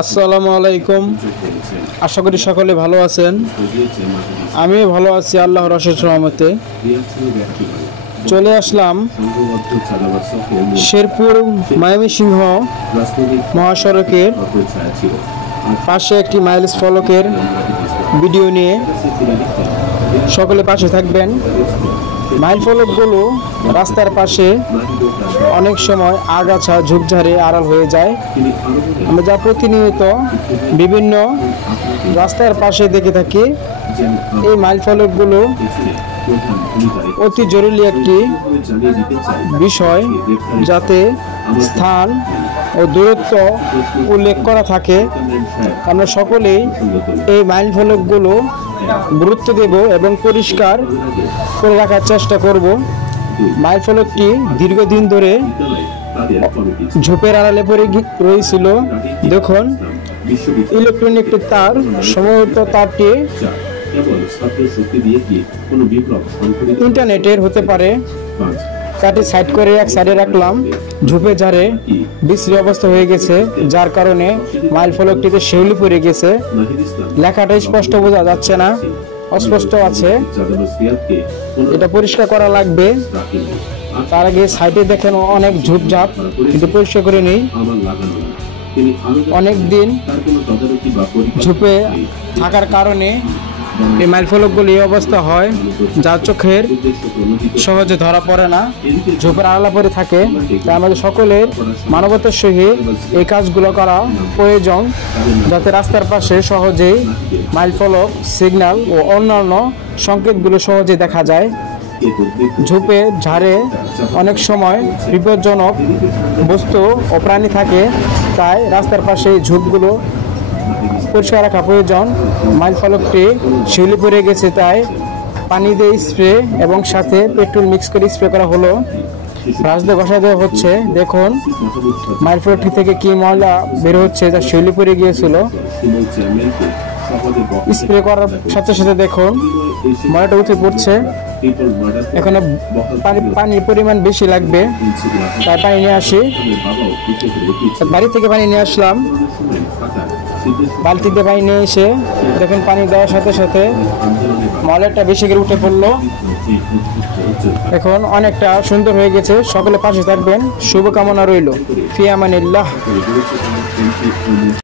আসসালামু আলাইকুম। আশা করি সকলে ভালো আছেন। আমি ভালো আছি আল্লাহর অশেষ রহমতে। চলে আসলাম শেরপুর ময়মনসিংহ মহাসড়কের পাশে একটি মাইলস ফলকের ভিডিও নিয়ে। সকলে পাশে থাকবেন। মাইল ফলকগুলো রাস্তার পাশে অনেক সময় আগাছা ঝোপঝাড়ে আড়াল হয়ে যায়। আমরা যা প্রতিনিয়ত বিভিন্ন রাস্তার পাশে দেখে থাকি। এই মাইল ফলকগুলো অতি জরুরি একটি বিষয়, যাতে স্থান ও দূরত্ব উল্লেখ করা থাকে। আমরা সকলেই এই মাইল ফলকগুলো গুরুত্ব দেব এবং পরিষ্কার করে রাখার চেষ্টা করব। মাইল ফলকটি দীর্ঘদিন ধরে ঝোপের আড়ালে পড়ে রয়েছিল। দেখুন, ইলেকট্রনিক তার, সম্ভবত তারটি ইন্টারনেটের হতে পারে। তারটি সাইড করে এক সাইডে রাখলাম। ঝোপে ঝাড়ে বিশ্রী অবস্থা হয়ে গেছে, যার কারণে মাইল ফলকটিতে শেউলি পড়ে গেছে। লেখাটা স্পষ্ট বোঝা যাচ্ছে না, অস্পষ্ট আছে। এটা পরিষ্কার করা লাগবে। তার আগে সাইডে দেখেন অনেক ঝোপঝাপ, কিন্তু পরিষ্কার করে নেই। অনেক দিন ঝোপে থাকার কারণে এই মাইল ফলকগুলি এই অবস্থা হয়, যার চোখের সহজে ধরা পড়ে না, ঝোপের আড়ালা পড়ে থাকে। তাই আমাদের সকলের মানবতার সহিত এই কাজগুলো করা প্রয়োজন, যাতে রাস্তার পাশে সহজেই মাইল ফলক, সিগন্যাল ও অন্যান্য সংকেতগুলো সহজে দেখা যায়। ঝোপে ঝাড়ে অনেক সময় বিপজ্জনক বস্তু ও প্রাণী থাকে, তাই রাস্তার পাশে এই ঝোপগুলো পরিষ্কার রাখা প্রয়োজন। মাইল ফলকটি শিউলি পড়ে গেছে, তাই পানি দিয়ে স্প্রে এবং সাথে পেট্রোল মিক্স করে স্প্রে করা হলো। ব্রাশ দিয়ে ঘষা দেওয়া হচ্ছে। দেখুন মাইল ফলকটি থেকে কি ময়লা বের হচ্ছে, যা শিউলি পড়ে গিয়েছিল। স্প্রে করার সাথে সাথে দেখুন ময়লাটা উঠে পড়ছে। এখানে পানির পরিমাণ বেশি লাগবে, তাই পানি নিয়ে আসি। বাড়ি থেকে পানি নিয়ে আসলাম। বালতিতে পানি নিয়ে এসে দেখুন পানি দেওয়ার সাথে সাথে ময়লাটা বেশি করে উঠে পড়লো। এখন অনেকটা সুন্দর হয়ে গেছে। সকলে পাশে থাকবেন। শুভকামনা রইল। ফি আমানিল্লাহ।